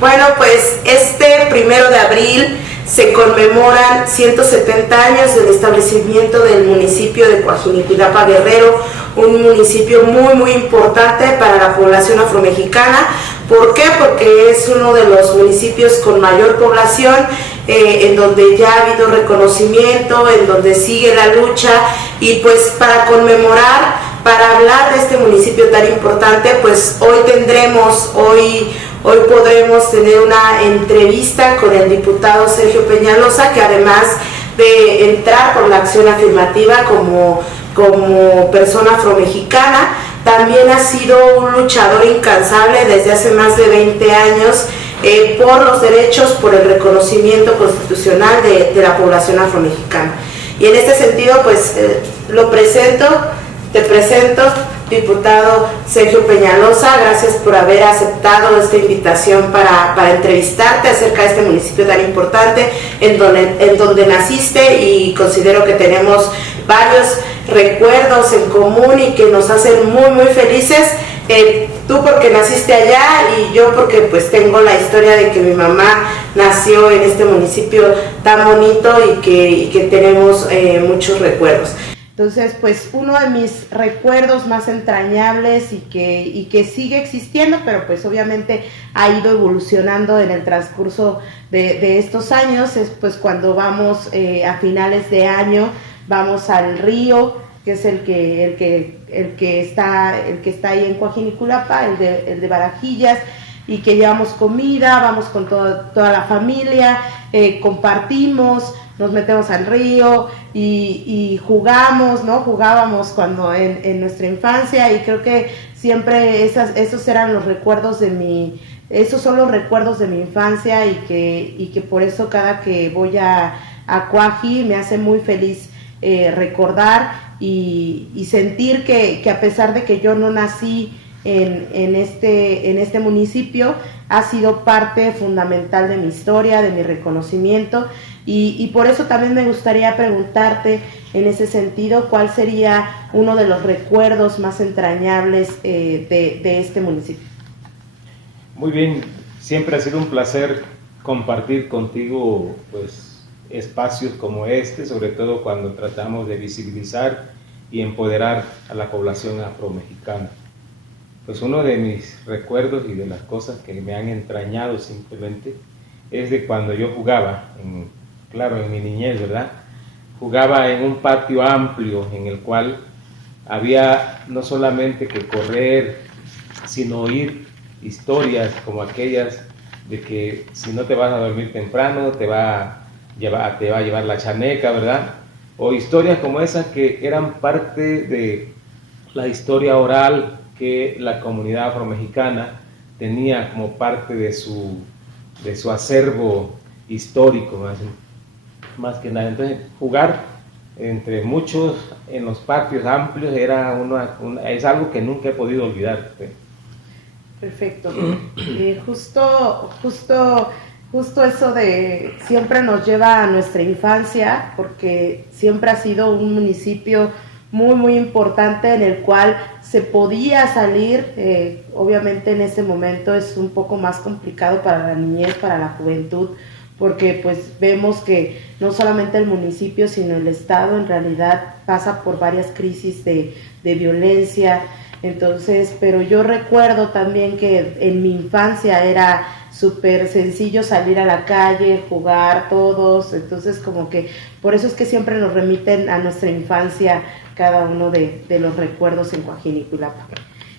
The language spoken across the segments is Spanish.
Bueno, pues este 1 de abril se conmemoran 170 años del establecimiento del municipio de Coajinicuilapa, Guerrero, un municipio muy importante para la población afromexicana. ¿Por qué? Porque es uno de los municipios con mayor población, en donde ya ha habido reconocimiento, en donde sigue la lucha, y pues para conmemorar, para hablar de este municipio tan importante, pues hoy podremos tener una entrevista con el diputado Sergio Peñalosa, que además de entrar por la acción afirmativa como persona afromexicana, también ha sido un luchador incansable desde hace más de 20 años por los derechos, por el reconocimiento constitucional de la población afromexicana. Y en este sentido, pues te presento, diputado Sergio Peñalosa. Gracias por haber aceptado esta invitación para entrevistarte acerca de este municipio tan importante en donde naciste, y considero que tenemos varios recuerdos en común y que nos hacen muy felices. Tú porque naciste allá y yo porque pues tengo la historia de que mi mamá nació en este municipio tan bonito y que tenemos muchos recuerdos. Entonces, pues uno de mis recuerdos más entrañables y que sigue existiendo, pero pues obviamente ha ido evolucionando en el transcurso de estos años, es pues cuando vamos a finales de año, vamos al río, que es el que está ahí en Coajinicuilapa, el de Barajillas, y que llevamos comida, vamos con toda la familia, compartimos, nos metemos al río y jugamos, ¿no? Jugábamos cuando en nuestra infancia, y creo que siempre esos eran los recuerdos esos son los recuerdos de mi infancia, y que por eso cada que voy a Coaji me hace muy feliz recordar y sentir que a pesar de que yo no nací en este municipio, ha sido parte fundamental de mi historia, de mi reconocimiento, y por eso también me gustaría preguntarte en ese sentido, ¿cuál sería uno de los recuerdos más entrañables de este municipio? Muy bien, siempre ha sido un placer compartir contigo pues espacios como este, sobre todo cuando tratamos de visibilizar y empoderar a la población afromexicana. Pues uno de mis recuerdos y de las cosas que me han entrañado simplemente es de cuando yo jugaba, en mi niñez, ¿verdad? Jugaba en un patio amplio en el cual había no solamente que correr, sino oír historias como aquellas de que si no te vas a dormir temprano te va a llevar la chaneca, ¿verdad? O historias como esas que eran parte de la historia oral que la comunidad afromexicana tenía como parte de su acervo histórico, más que nada. Entonces, jugar entre muchos en los patios amplios es algo que nunca he podido olvidar. Perfecto. Justo eso de siempre nos lleva a nuestra infancia, porque siempre ha sido un municipio muy importante en el cual se podía salir. Obviamente en ese momento es un poco más complicado para la niñez, para la juventud, porque pues vemos que no solamente el municipio sino el estado en realidad pasa por varias crisis de violencia. Entonces, pero yo recuerdo también que en mi infancia era súper sencillo salir a la calle, jugar todos, entonces como que por eso es que siempre nos remiten a nuestra infancia cada uno de los recuerdos en Coajinicuilapa.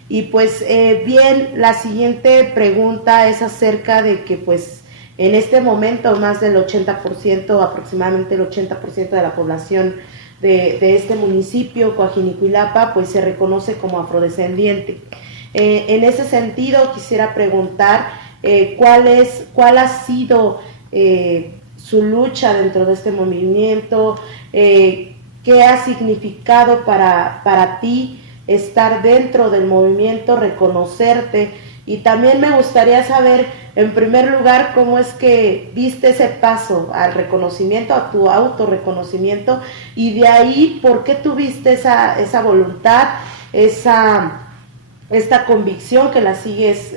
Y pues bien, la siguiente pregunta es acerca de que pues en este momento más del 80%, aproximadamente el 80% de la población de este municipio, Coajinicuilapa, pues se reconoce como afrodescendiente. En ese sentido quisiera preguntar cuál ha sido su lucha dentro de este movimiento, qué ha significado para ti estar dentro del movimiento, reconocerte, y también me gustaría saber, en primer lugar, cómo es que diste ese paso al reconocimiento, a tu autorreconocimiento, y de ahí, ¿por qué tuviste esa voluntad, esta convicción que la sigues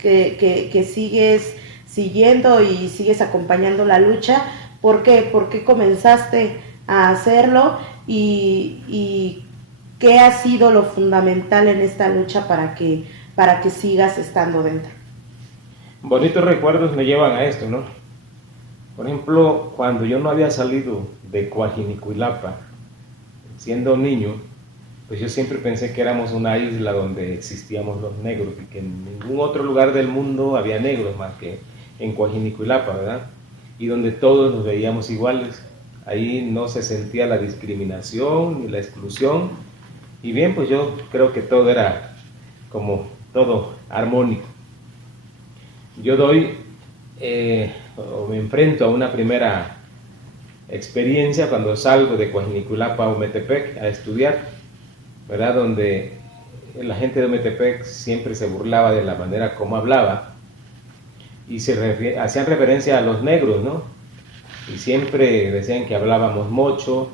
que sigues siguiendo y sigues acompañando la lucha. ¿Por qué? ¿Por qué comenzaste a hacerlo? Y ¿qué ha sido lo fundamental en esta lucha para que sigas estando dentro? Bonitos recuerdos me llevan a esto, ¿no? Por ejemplo, cuando yo no había salido de Coajinicuilapa, siendo niño, pues yo siempre pensé que éramos una isla donde existíamos los negros y que en ningún otro lugar del mundo había negros más que en Coajinicuilapa, ¿verdad? Y donde todos nos veíamos iguales. Ahí no se sentía la discriminación ni la exclusión. Y bien, pues yo creo que todo era como todo armónico. Yo o me enfrento a una primera experiencia cuando salgo de Coajinicuilapa a Ometepec a estudiar, ¿verdad? Donde la gente de Ometepec siempre se burlaba de la manera como hablaba y hacían referencia a los negros, ¿no? Y siempre decían que hablábamos mocho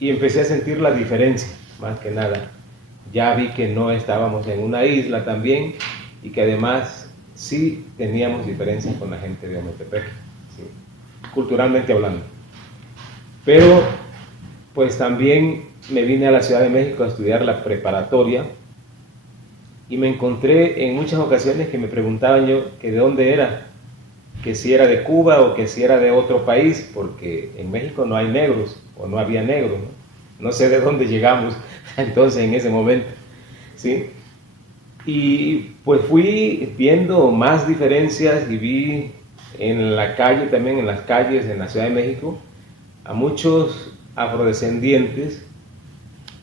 y empecé a sentir la diferencia, más que nada. Ya vi que no estábamos en una isla también y que además sí teníamos diferencias con la gente de Ometepec, ¿sí? Culturalmente hablando. Pero pues también me vine a la Ciudad de México a estudiar la preparatoria y me encontré en muchas ocasiones que me preguntaban yo que de dónde era, que si era de Cuba o que si era de otro país, porque en México no hay negros o no había negros, ¿no? No sé de dónde llegamos entonces en ese momento, ¿sí? Y pues fui viendo más diferencias y vi en la calle también, en las calles en la Ciudad de México, a muchos afrodescendientes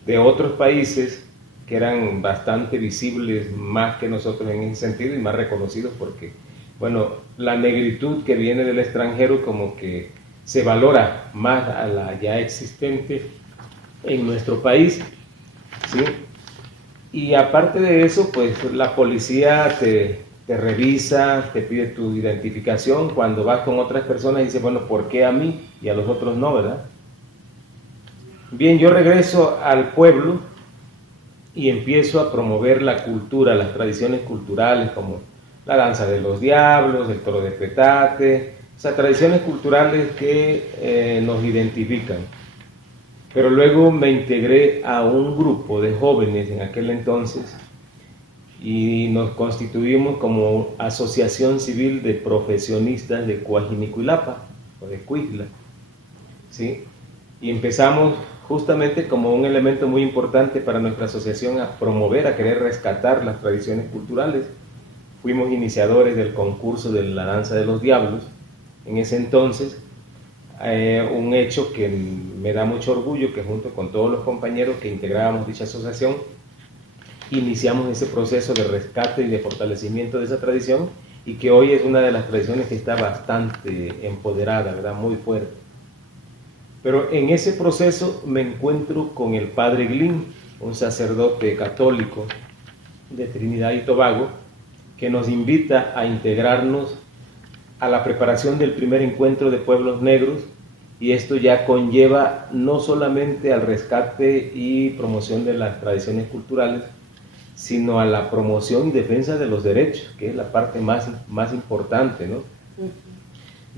de otros países que eran bastante visibles más que nosotros en ese sentido y más reconocidos porque, bueno, la negritud que viene del extranjero como que se valora más a la ya existente en nuestro país, ¿sí? Y aparte de eso, pues la policía te revisa, te pide tu identificación. Cuando vas con otras personas dices, bueno, ¿por qué a mí y a los otros no, verdad? Bien, yo regreso al pueblo y empiezo a promover la cultura, las tradiciones culturales como la danza de los diablos, el toro de petate, o sea, tradiciones culturales que nos identifican. Pero luego me integré a un grupo de jóvenes en aquel entonces y nos constituimos como Asociación Civil de Profesionistas de Coajinicuilapa o de Cuitla, ¿sí? Y empezamos justamente como un elemento muy importante para nuestra asociación a promover, a querer rescatar las tradiciones culturales. Fuimos iniciadores del concurso de la danza de los diablos en ese entonces. Un hecho que me da mucho orgullo que junto con todos los compañeros que integrábamos dicha asociación iniciamos ese proceso de rescate y de fortalecimiento de esa tradición y que hoy es una de las tradiciones que está bastante empoderada, ¿verdad? Muy fuerte. Pero en ese proceso me encuentro con el padre Glynn, un sacerdote católico de Trinidad y Tobago, que nos invita a integrarnos a la preparación del primer encuentro de pueblos negros, y esto ya conlleva no solamente al rescate y promoción de las tradiciones culturales, sino a la promoción y defensa de los derechos, que es la parte más importante, ¿no?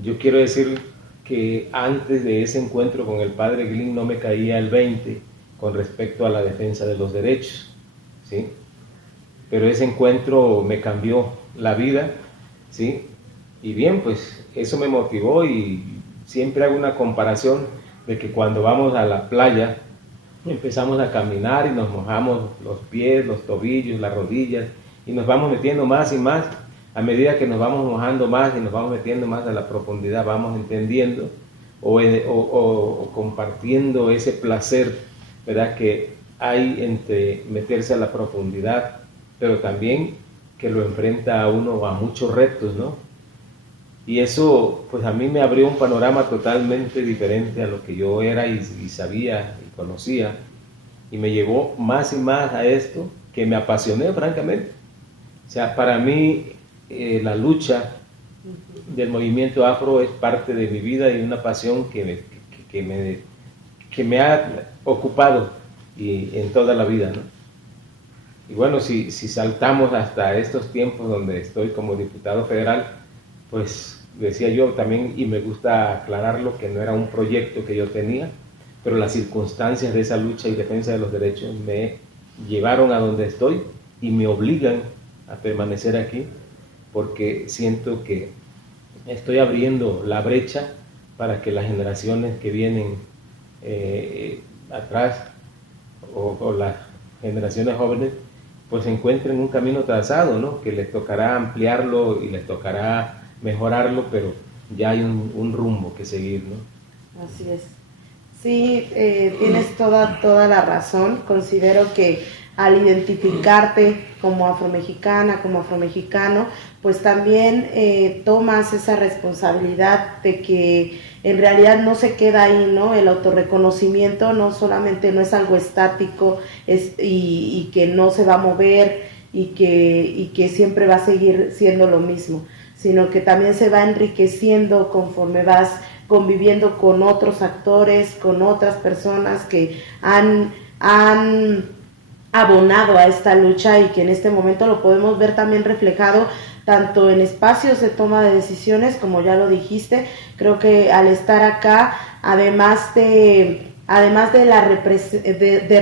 Yo quiero decir que antes de ese encuentro con el padre Glynn no me caía el 20 con respecto a la defensa de los derechos, ¿sí? Pero ese encuentro me cambió la vida, ¿sí? Y bien, pues eso me motivó y siempre hago una comparación de que cuando vamos a la playa empezamos a caminar y nos mojamos los pies, los tobillos, las rodillas y nos vamos metiendo más y más. A medida que nos vamos mojando más y nos vamos metiendo más a la profundidad, vamos entendiendo o compartiendo ese placer, ¿verdad?, que hay entre meterse a la profundidad, pero también que lo enfrenta a uno a muchos retos, ¿no? Y eso, pues a mí me abrió un panorama totalmente diferente a lo que yo era y sabía y conocía, y me llevó más y más a esto, que me apasioné, francamente. O sea, para mí la lucha del movimiento afro es parte de mi vida y una pasión que me ha ocupado en toda la vida, ¿no? Y bueno, si saltamos hasta estos tiempos donde estoy como diputado federal, pues decía yo también, y me gusta aclararlo, que no era un proyecto que yo tenía, pero las circunstancias de esa lucha y defensa de los derechos me llevaron a donde estoy y me obligan a permanecer aquí, porque siento que estoy abriendo la brecha para que las generaciones que vienen atrás o las generaciones jóvenes pues encuentren un camino trazado, ¿no? Que les tocará ampliarlo y les tocará mejorarlo, pero ya hay un rumbo que seguir, ¿no? Así es. Sí, tienes toda la razón. Considero que al identificarte como afromexicana, como afromexicano, pues también tomas esa responsabilidad de que en realidad no se queda ahí, ¿no? El autorreconocimiento no solamente no es algo estático y que no se va a mover y que siempre va a seguir siendo lo mismo, sino que también se va enriqueciendo conforme vas conviviendo con otros actores, con otras personas que han abonado a esta lucha y que en este momento lo podemos ver también reflejado tanto en espacios de toma de decisiones, como ya lo dijiste. Creo que al estar acá, además de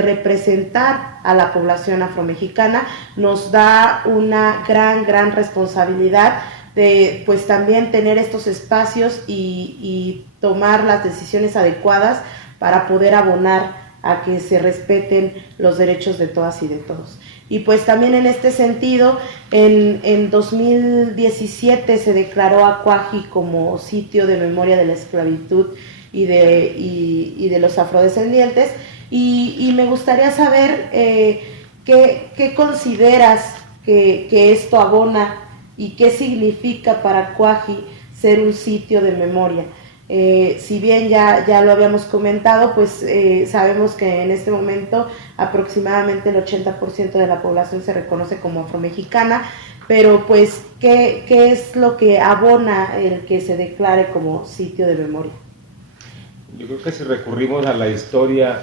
representar a la población afromexicana, nos da una gran responsabilidad de pues también tener estos espacios y tomar las decisiones adecuadas para poder abonar a que se respeten los derechos de todas y de todos. Y pues también en este sentido, en 2017 se declaró a Cuaji como sitio de memoria de la esclavitud y de los afrodescendientes, y me gustaría saber qué consideras que esto abona y qué significa para Cuaji ser un sitio de memoria. Si bien ya lo habíamos comentado, pues sabemos que en este momento aproximadamente el 80% de la población se reconoce como afromexicana, pero pues ¿qué es lo que abona el que se declare como sitio de memoria? Yo creo que si recurrimos a la historia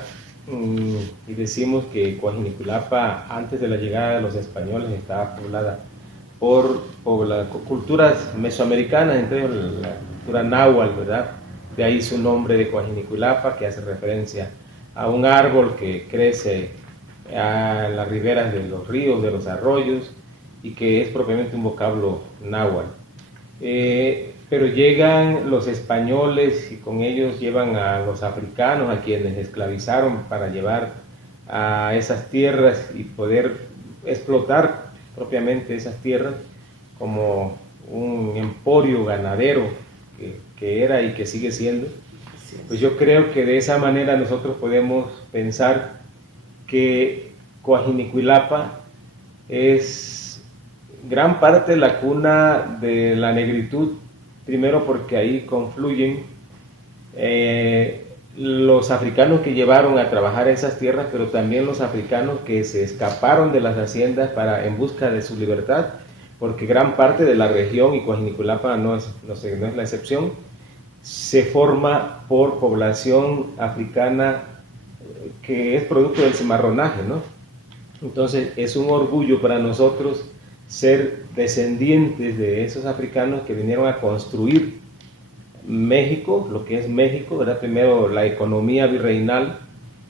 y decimos que Coajinicuilapa antes de la llegada de los españoles estaba poblada por culturas mesoamericanas, entre la cultura náhuatl, ¿verdad? De ahí su nombre de Coajinicuilapa, que hace referencia a un árbol que crece a las riberas de los ríos, de los arroyos, y que es propiamente un vocablo náhuatl. Pero llegan los españoles y con ellos llevan a los africanos, a quienes esclavizaron para llevar a esas tierras y poder explotar propiamente esas tierras como un emporio ganadero que era y que sigue siendo. Pues yo creo que de esa manera nosotros podemos pensar que Coajinicuilapa es gran parte la cuna de la negritud, primero porque ahí confluyen los africanos que llevaron a trabajar esas tierras, pero también los africanos que se escaparon de las haciendas en busca de su libertad, porque gran parte de la región, y Coajinicuilapa no es la excepción, se forma por población africana que es producto del cimarronaje, ¿no? Entonces es un orgullo para nosotros ser descendientes de esos africanos que vinieron a construir México, lo que es México, ¿verdad? Primero la economía virreinal,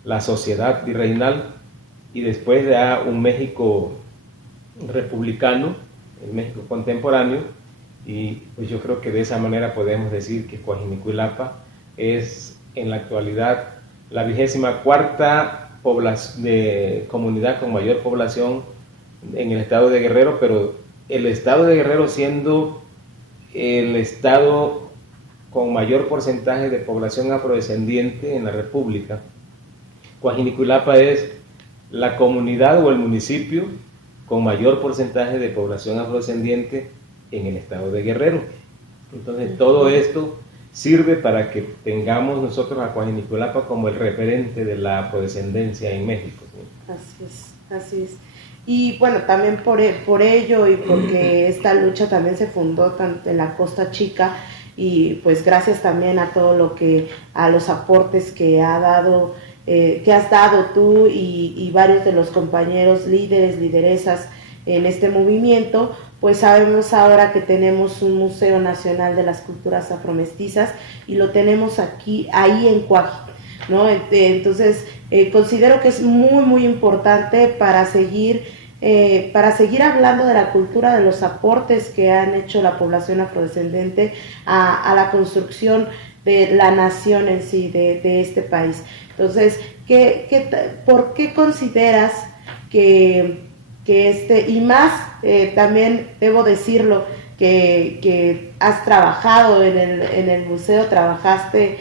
la sociedad virreinal, y después ya un México republicano, el México contemporáneo, y pues yo creo que de esa manera podemos decir que Coajinicuilapa es en la actualidad la 24ª comunidad con mayor población en el estado de Guerrero, pero el estado de Guerrero siendo el estado con mayor porcentaje de población afrodescendiente en la República. Coajinicuilapa es la comunidad o el municipio con mayor porcentaje de población afrodescendiente en el estado de Guerrero. Entonces todo esto sirve para que tengamos nosotros a Coajinicuilapa como el referente de la afrodescendencia en México, ¿sí? Así es. Y bueno, también por ello y porque esta lucha también se fundó tanto en la Costa Chica, y pues gracias también a todo a los aportes que ha dado que has dado tú y varios de los compañeros líderes, lideresas en este movimiento, pues sabemos ahora que tenemos un Museo Nacional de las Culturas Afromestizas y lo tenemos ahí en Cuaji, ¿no? Entonces, considero que es muy, muy importante para seguir hablando de la cultura, de los aportes que han hecho la población afrodescendente a la construcción de la nación en sí, de este país. Entonces, ¿por qué consideras que y más, también debo decirlo, que has trabajado en el museo, trabajaste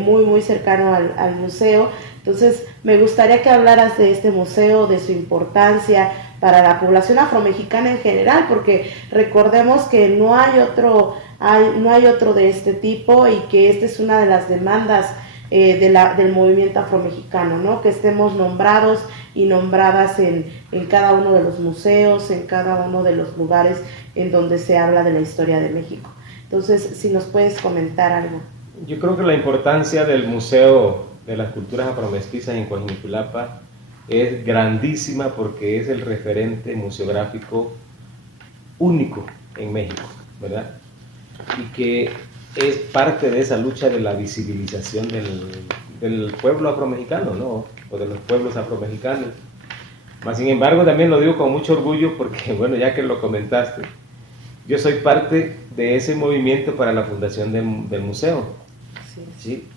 muy, muy cercano al museo? Entonces, me gustaría que hablaras de este museo, de su importancia para la población afromexicana en general, porque recordemos que no hay otro de este tipo y que esta es una de las demandas del movimiento afromexicano, ¿no? Que estemos nombrados y nombradas en cada uno de los museos, en cada uno de los lugares en donde se habla de la historia de México. Entonces, si nos puedes comentar algo. Yo creo que la importancia del Museo de las Culturas Afromestizas en Coajimalpa es grandísima porque es el referente museográfico único en México, ¿verdad? Y que es parte de esa lucha de la visibilización del pueblo afromexicano, ¿no? O de los pueblos afromexicanos. Mas, sin embargo, también lo digo con mucho orgullo porque, bueno, ya que lo comentaste, yo soy parte de ese movimiento para la fundación del museo. ¿Sí?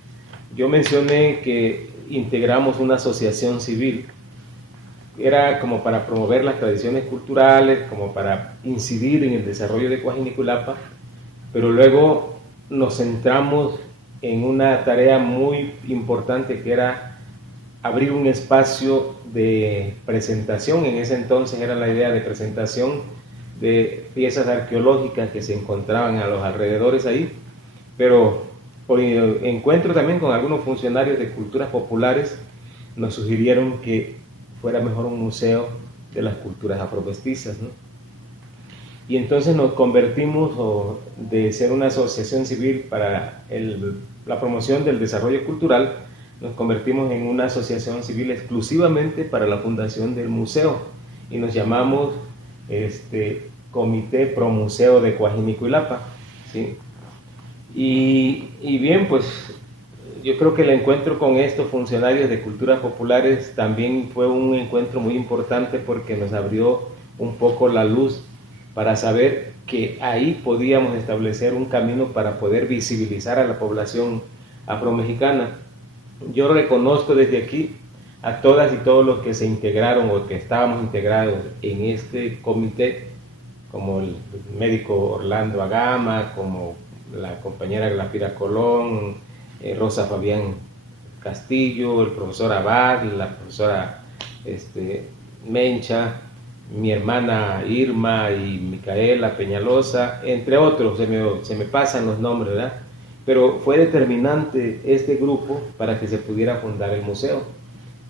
Yo mencioné que integramos una asociación civil, era como para promover las tradiciones culturales, como para incidir en el desarrollo de Coajinicuilapa, pero luego nos centramos en una tarea muy importante que era abrir un espacio de presentación. En ese entonces era la idea de presentación de piezas arqueológicas que se encontraban a los alrededores ahí, pero por encuentro también con algunos funcionarios de culturas populares nos sugirieron que fuera mejor un museo de las culturas afromestizas, ¿no? Y entonces nos convertimos de ser una asociación civil para la promoción del desarrollo cultural, nos convertimos en una asociación civil exclusivamente para la fundación del museo y nos llamamos Comité Pro Museo de Coajinicuilapa, ¿sí? Y bien, pues yo creo que el encuentro con estos funcionarios de culturas populares también fue un encuentro muy importante porque nos abrió un poco la luz para saber que ahí podíamos establecer un camino para poder visibilizar a la población afromexicana. Yo reconozco desde aquí a todas y todos los que se integraron o que estábamos integrados en este comité, como el médico Orlando Agama, como la compañera Glafira Colón, Rosa Fabián Castillo, el profesor Abad, la profesora Mencha, mi hermana Irma y Micaela Peñalosa, entre otros, se me pasan los nombres, ¿verdad? Pero fue determinante este grupo para que se pudiera fundar el museo.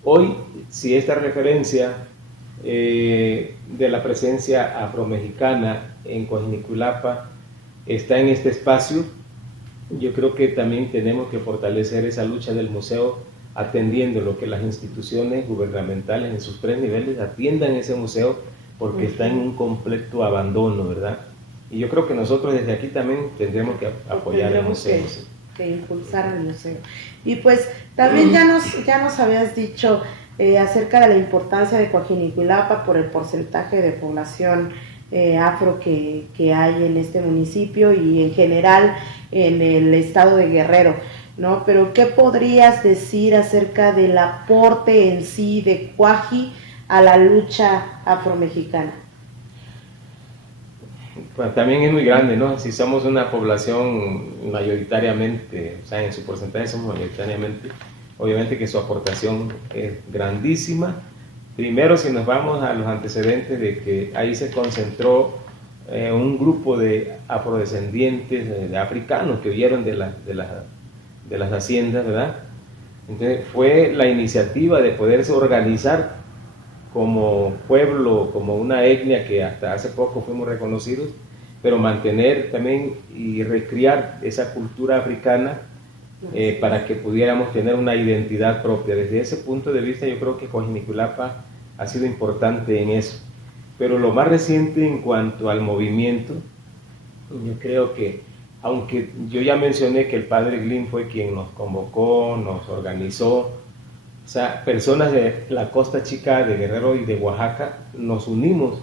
Hoy, si esta referencia de la presencia afromexicana en Coajinicuilapa está en este espacio, yo creo que también tenemos que fortalecer esa lucha del museo atendiendo lo que las instituciones gubernamentales en sus 3 niveles atiendan ese museo porque está en un completo abandono, ¿verdad? Y yo creo que nosotros desde aquí también tendremos que apoyar el museo. Que impulsar el museo. Y pues también ya nos habías dicho acerca de la importancia de Coajinicuilapa por el porcentaje de población afro que hay en este municipio y en general en el estado de Guerrero, ¿no? Pero ¿qué podrías decir acerca del aporte en sí de Cuaji a la lucha afromexicana? Bueno, también es muy grande, ¿no? Si somos una población mayoritariamente, o sea, en su porcentaje somos mayoritariamente, obviamente que su aportación es grandísima. Primero, si nos vamos a los antecedentes de que ahí se concentró un grupo de afrodescendientes, de africanos que huyeron de las haciendas, ¿verdad? Entonces fue la iniciativa de poderse organizar como pueblo, como una etnia que hasta hace poco fuimos reconocidos, pero mantener también y recriar esa cultura africana para que pudiéramos tener una identidad propia. Desde ese punto de vista yo creo que Coajinicuilapa ha sido importante en eso. Pero lo más reciente en cuanto al movimiento, yo creo que, aunque yo ya mencioné que el padre Glynn fue quien nos convocó, nos organizó, o sea, personas de la Costa Chica, de Guerrero y de Oaxaca, nos unimos,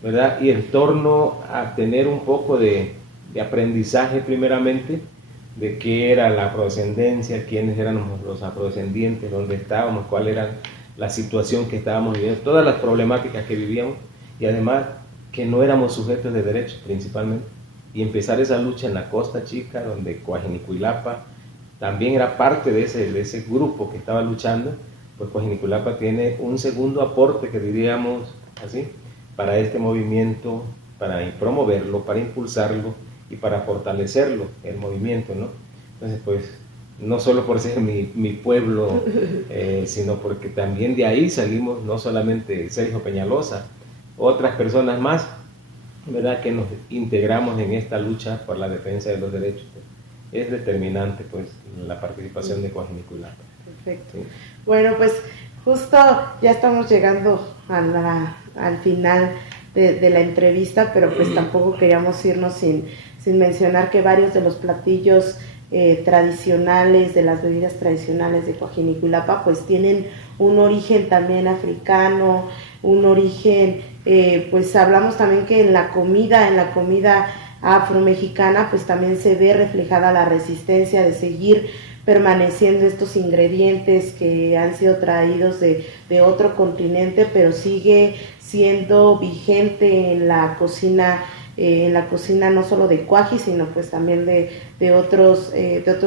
¿verdad? Y en torno a tener un poco de aprendizaje primeramente, de qué era la afrodescendencia, quiénes éramos los afrodescendientes, dónde estábamos, cuál era la situación que estábamos viviendo, todas las problemáticas que vivíamos, y además que no éramos sujetos de derechos principalmente, y empezar esa lucha en la Costa Chica, donde Coajinicuilapa también era parte de ese grupo que estaba luchando. Pues Coajinicuilapa tiene un segundo aporte, que diríamos así, para este movimiento, para promoverlo, para impulsarlo y para fortalecerlo, el movimiento, ¿no? Entonces, pues, no solo por ser mi pueblo, sino porque también de ahí salimos, no solamente Sergio Peñalosa, otras personas más, ¿verdad?, que nos integramos en esta lucha por la defensa de los derechos. Es determinante, pues, la participación de Coajinicuilapa. Perfecto. Sí. Bueno, pues justo ya estamos llegando al final de la entrevista, pero pues tampoco queríamos irnos sin mencionar que varios de los platillos tradicionales, de las bebidas tradicionales de Coajinicuilapa, pues tienen un origen también africano, un origen, pues hablamos también que en la comida afromexicana, pues también se ve reflejada la resistencia de seguir permaneciendo estos ingredientes que han sido traídos de otro continente, pero sigue siendo vigente en la cocina no solo de Cuaji, sino pues también de otros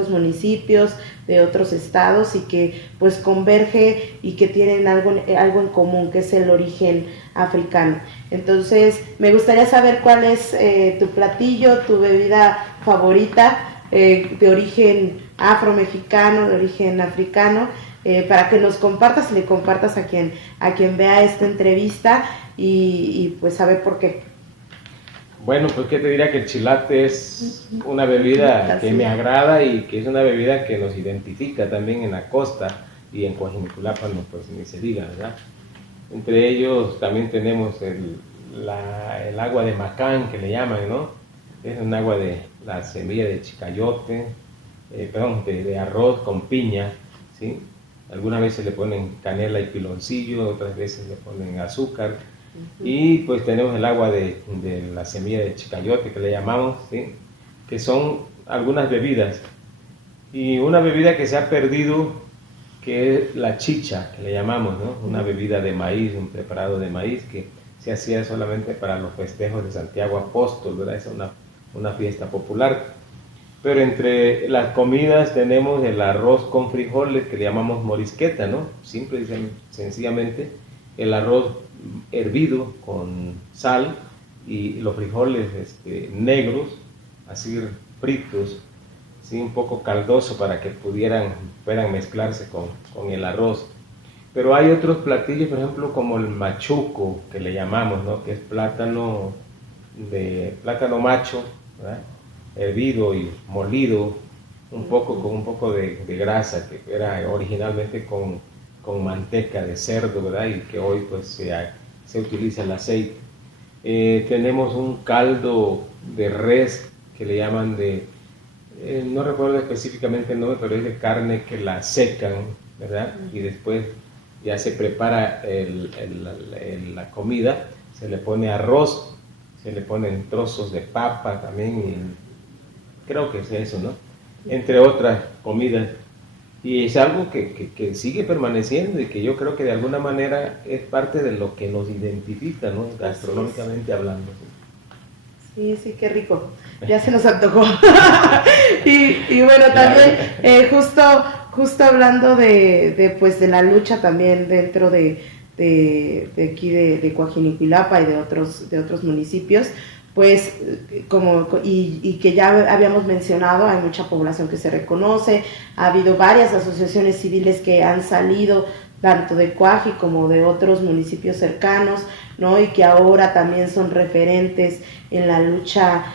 municipios, de otros estados, y que pues converge y que tienen algo en común, que es el origen africano. Entonces me gustaría saber cuál es tu platillo, tu bebida favorita, de origen afromexicano, de origen africano, para que nos compartas y le compartas a quien vea esta entrevista y pues saber por qué. Bueno, pues qué te diría, que el chilate es una bebida que me agrada y que es una bebida que nos identifica también en la costa, y en Coajinicuilapa no, pues ni se diga, ¿verdad? Entre ellos también tenemos el agua de macán, que le llaman, ¿no? Es un agua de la semilla de chicayote, de arroz con piña, ¿sí? Algunas veces le ponen canela y piloncillo, otras veces le ponen azúcar. Y pues tenemos el agua de la semilla de chicayote, que le llamamos, ¿sí?, que son algunas bebidas. Y una bebida que se ha perdido, que es la chicha, que le llamamos, ¿no? Una bebida de maíz, un preparado de maíz que se hacía solamente para los festejos de Santiago Apóstol, ¿verdad? Es una fiesta popular. Pero entre las comidas tenemos el arroz con frijoles, que le llamamos morisqueta, ¿no? Simple y sencillamente el arroz hervido con sal y los frijoles negros, así fritos, ¿sí?, un poco caldoso, para que puedan mezclarse con el arroz. Pero hay otros platillos, por ejemplo, como el machuco, que le llamamos, ¿no?, que es plátano macho, ¿verdad?, hervido y molido, con un poco de grasa, que era originalmente con manteca de cerdo, ¿verdad?, y que hoy pues se utiliza el aceite. Tenemos un caldo de res, que le llaman no recuerdo específicamente el nombre, pero es de carne que la secan, ¿verdad? Y después ya se prepara la comida, se le pone arroz, se le ponen trozos de papa también, y creo que es eso, ¿no? Entre otras comidas. Y es algo que sigue permaneciendo, y que yo creo que de alguna manera es parte de lo que nos identifica, ¿no?, gastronómicamente hablando. Sí, qué rico. Ya se nos antojó. y bueno, también justo hablando pues de la lucha también dentro de aquí de Coajinicuilapa y de otros municipios, pues y que ya habíamos mencionado, hay mucha población que se reconoce, ha habido varias asociaciones civiles que han salido tanto de Cuaji como de otros municipios cercanos, ¿no? Y que ahora también son referentes en la lucha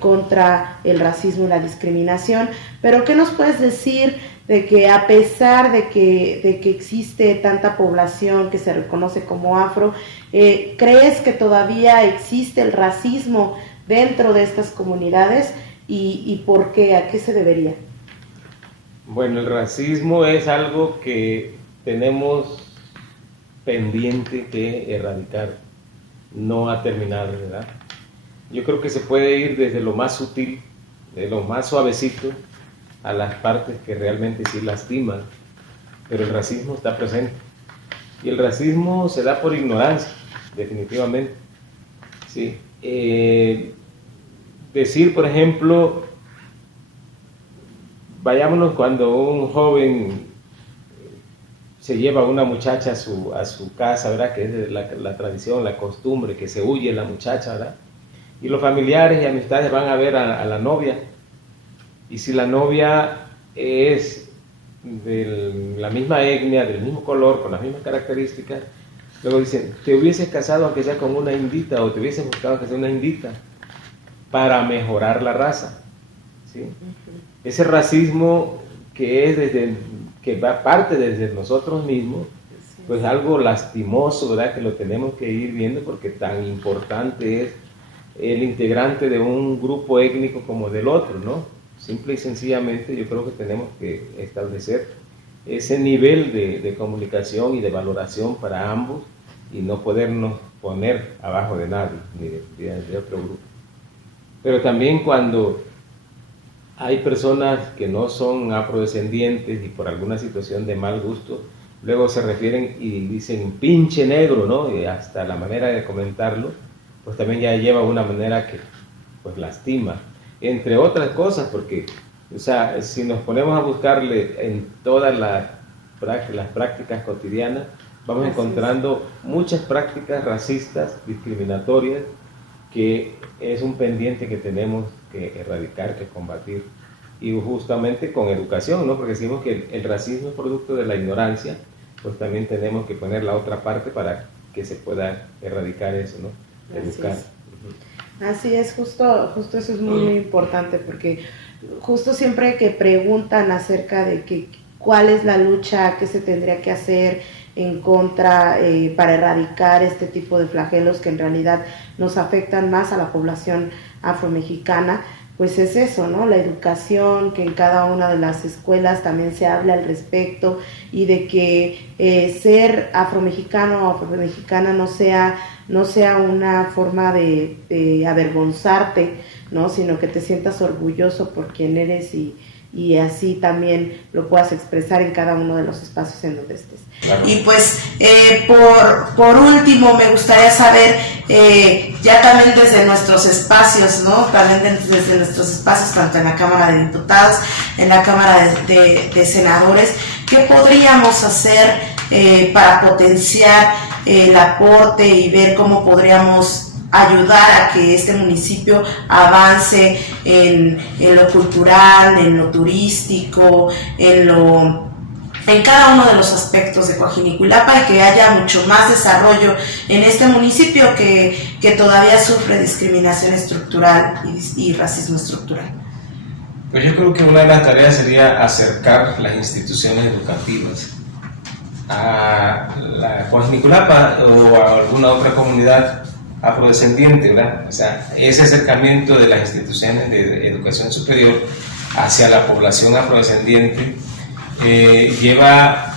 contra el racismo y la discriminación. Pero ¿qué nos puedes decir de que a pesar de que existe tanta población que se reconoce como afro, crees que todavía existe el racismo dentro de estas comunidades y por qué? ¿A qué se debería? Bueno, el racismo es algo que tenemos pendiente que erradicar, no ha terminado, ¿verdad? Yo creo que se puede ir desde lo más sutil, de lo más suavecito, a las partes que realmente sí lastiman, pero el racismo está presente. Y el racismo se da por ignorancia, definitivamente. ¿Sí? Decir, por ejemplo, vayámonos cuando un joven se lleva a una muchacha a su casa, ¿verdad? Que es la tradición, la costumbre, que se huye la muchacha, ¿verdad? Y los familiares y amistades van a ver a la novia. Y si la novia es de la misma etnia, del mismo color, con las mismas características, luego dicen, te hubieses casado aunque sea con una indita, o te hubieses buscado aunque sea una indita, para mejorar la raza. ¿Sí? Ese racismo que va parte desde nosotros mismos, pues algo lastimoso, ¿verdad? Que lo tenemos que ir viendo porque tan importante es el integrante de un grupo étnico como del otro, ¿no? Simple y sencillamente yo creo que tenemos que establecer ese nivel de comunicación y de valoración para ambos y no podernos poner abajo de nadie, ni de otro grupo. Pero también cuando hay personas que no son afrodescendientes y por alguna situación de mal gusto, luego se refieren y dicen pinche negro, ¿no? Y hasta la manera de comentarlo, pues también ya lleva una manera que pues lastima, entre otras cosas, porque, o sea, si nos ponemos a buscarle en todas las prácticas cotidianas, vamos encontrando muchas prácticas racistas, discriminatorias, que es un pendiente que tenemos que erradicar, que combatir, y justamente con educación, ¿no? Porque decimos que el racismo es producto de la ignorancia, pues también tenemos que poner la otra parte para que se pueda erradicar eso, ¿no? Educar. Así es, justo eso es muy importante, porque justo siempre que preguntan acerca de cuál es la lucha, qué se tendría que hacer en contra para erradicar este tipo de flagelos que en realidad nos afectan más a la población afromexicana, pues es eso, ¿no? La educación, que en cada una de las escuelas también se habla al respecto y de que ser afromexicano o afromexicana no sea una forma de avergonzarte, ¿no? Sino que te sientas orgulloso por quien eres y así también lo puedas expresar en cada uno de los espacios en donde estés. Claro. Y pues por último me gustaría saber, ya también desde nuestros espacios, ¿no? También desde nuestros espacios, tanto en la Cámara de Diputados, en la Cámara de Senadores, ¿qué podríamos hacer para potenciar el aporte y ver cómo podríamos ayudar a que este municipio avance en lo cultural, en lo turístico, en cada uno de los aspectos de Coajinicuilapa, y que haya mucho más desarrollo en este municipio que todavía sufre discriminación estructural y racismo estructural? Pues yo creo que una de las tareas sería acercar las instituciones educativas a la Coajinicuilapa o a alguna otra comunidad afrodescendiente, ¿verdad? O sea, ese acercamiento de las instituciones de educación superior hacia la población afrodescendiente lleva,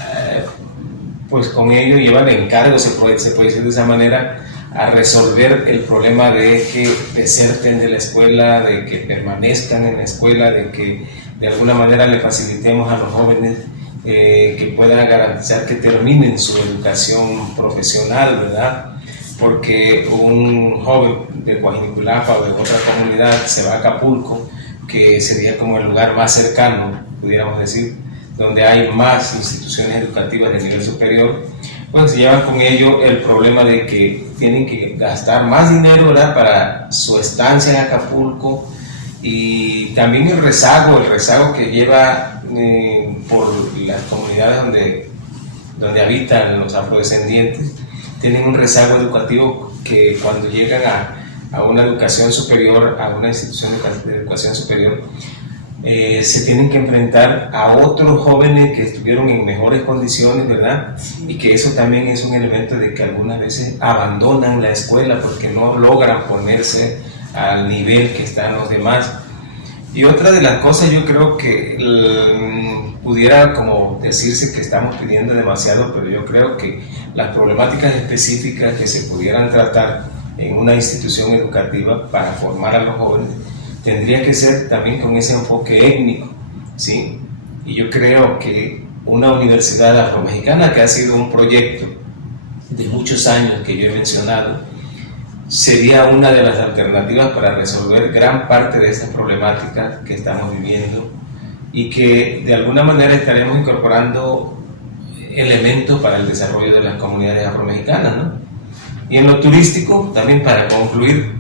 pues con ello lleva el encargo, se puede decir de esa manera, a resolver el problema de que deserten de la escuela, de que permanezcan en la escuela, de que de alguna manera le facilitemos a los jóvenes que puedan garantizar que terminen su educación profesional, ¿verdad? Porque un joven de Coajinicuilapa o de otra comunidad se va a Acapulco, que sería como el lugar más cercano, pudiéramos decir, donde hay más instituciones educativas de nivel superior, pues se llevan con ello el problema de que tienen que gastar más dinero, ¿verdad?, para su estancia en Acapulco, y también el rezago que lleva por las comunidades donde habitan los afrodescendientes, tienen un rezago educativo que cuando llegan a una educación superior, a una institución de educación superior, se tienen que enfrentar a otros jóvenes que estuvieron en mejores condiciones, ¿verdad? Y que eso también es un elemento de que algunas veces abandonan la escuela porque no logran ponerse al nivel que están los demás. Y otra de las cosas, yo creo que pudiera como decirse que estamos pidiendo demasiado, pero yo creo que las problemáticas específicas que se pudieran tratar en una institución educativa para formar a los jóvenes tendría que ser también con ese enfoque étnico, ¿sí? Y yo creo que una universidad afromexicana, que ha sido un proyecto de muchos años que yo he mencionado, sería una de las alternativas para resolver gran parte de estas problemáticas que estamos viviendo y que de alguna manera estaremos incorporando elementos para el desarrollo de las comunidades afromexicanas, ¿no? Y en lo turístico, también para concluir,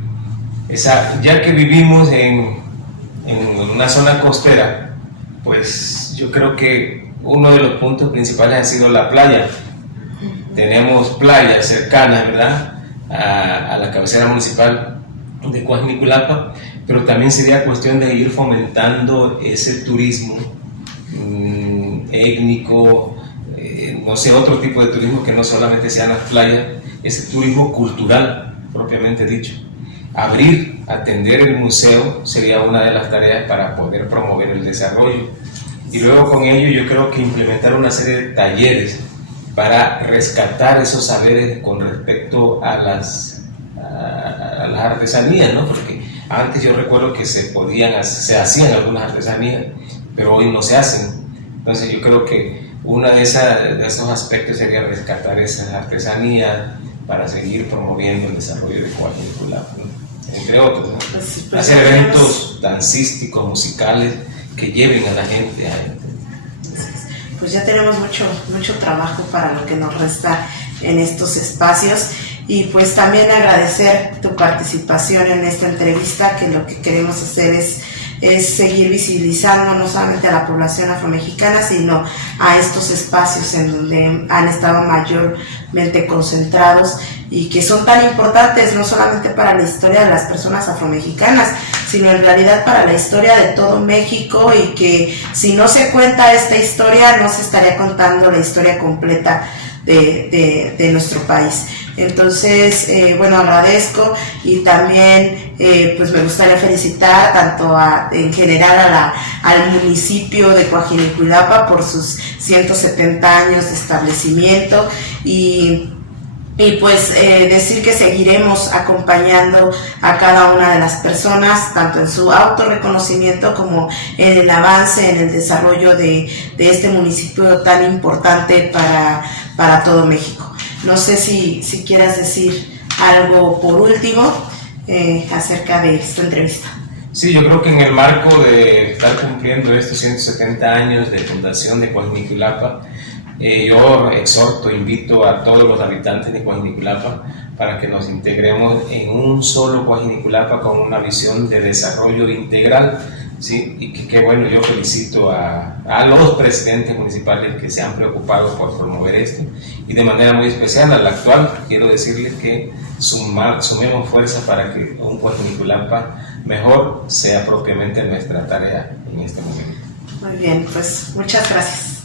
ya que vivimos en una zona costera, pues yo creo que uno de los puntos principales ha sido la playa. Tenemos playas cercanas, ¿verdad?, a la cabecera municipal de Coajiniculapa, pero también sería cuestión de ir fomentando ese turismo étnico, no sé, otro tipo de turismo que no solamente sean las playas, ese turismo cultural propiamente dicho. Atender el museo sería una de las tareas para poder promover el desarrollo. Y luego con ello yo creo que implementar una serie de talleres para rescatar esos saberes con respecto a las artesanías, ¿no? Porque antes yo recuerdo que se hacían algunas artesanías, pero hoy no se hacen. Entonces yo creo que uno de esos aspectos sería rescatar esas artesanías para seguir promoviendo el desarrollo de Coajiniculapa, ¿no? Entre otros, ¿no? Pues Hacer eventos dancísticos, musicales, que lleven a la gente a entender. Pues ya tenemos mucho trabajo para lo que nos resta en estos espacios, y pues también agradecer tu participación en esta entrevista, que lo que queremos hacer es seguir visibilizando no solamente a la población afromexicana, sino a estos espacios en donde han estado mayormente concentrados y que son tan importantes no solamente para la historia de las personas afromexicanas, sino en realidad para la historia de todo México, y que si no se cuenta esta historia, no se estaría contando la historia completa de nuestro país. Entonces, bueno, agradezco, y también pues me gustaría felicitar tanto en general al municipio de Coajiniculapa por sus 170 años de establecimiento, y pues decir que seguiremos acompañando a cada una de las personas, tanto en su autorreconocimiento como en el avance, en el desarrollo de este municipio tan importante para todo México. No sé si quieras decir algo por último acerca de esta entrevista. Sí, yo creo que en el marco de estar cumpliendo estos 170 años de fundación de Coajiniculapa, yo exhorto, invito a todos los habitantes de Coajiniculapa para que nos integremos en un solo Coajiniculapa con una visión de desarrollo integral, ¿sí? Y que bueno, yo felicito a los presidentes municipales que se han preocupado por promover esto, y de manera muy especial al actual. Quiero decirles que sumemos fuerza para que un Coajiniculapa mejor sea propiamente nuestra tarea en este momento. Muy bien, pues muchas gracias.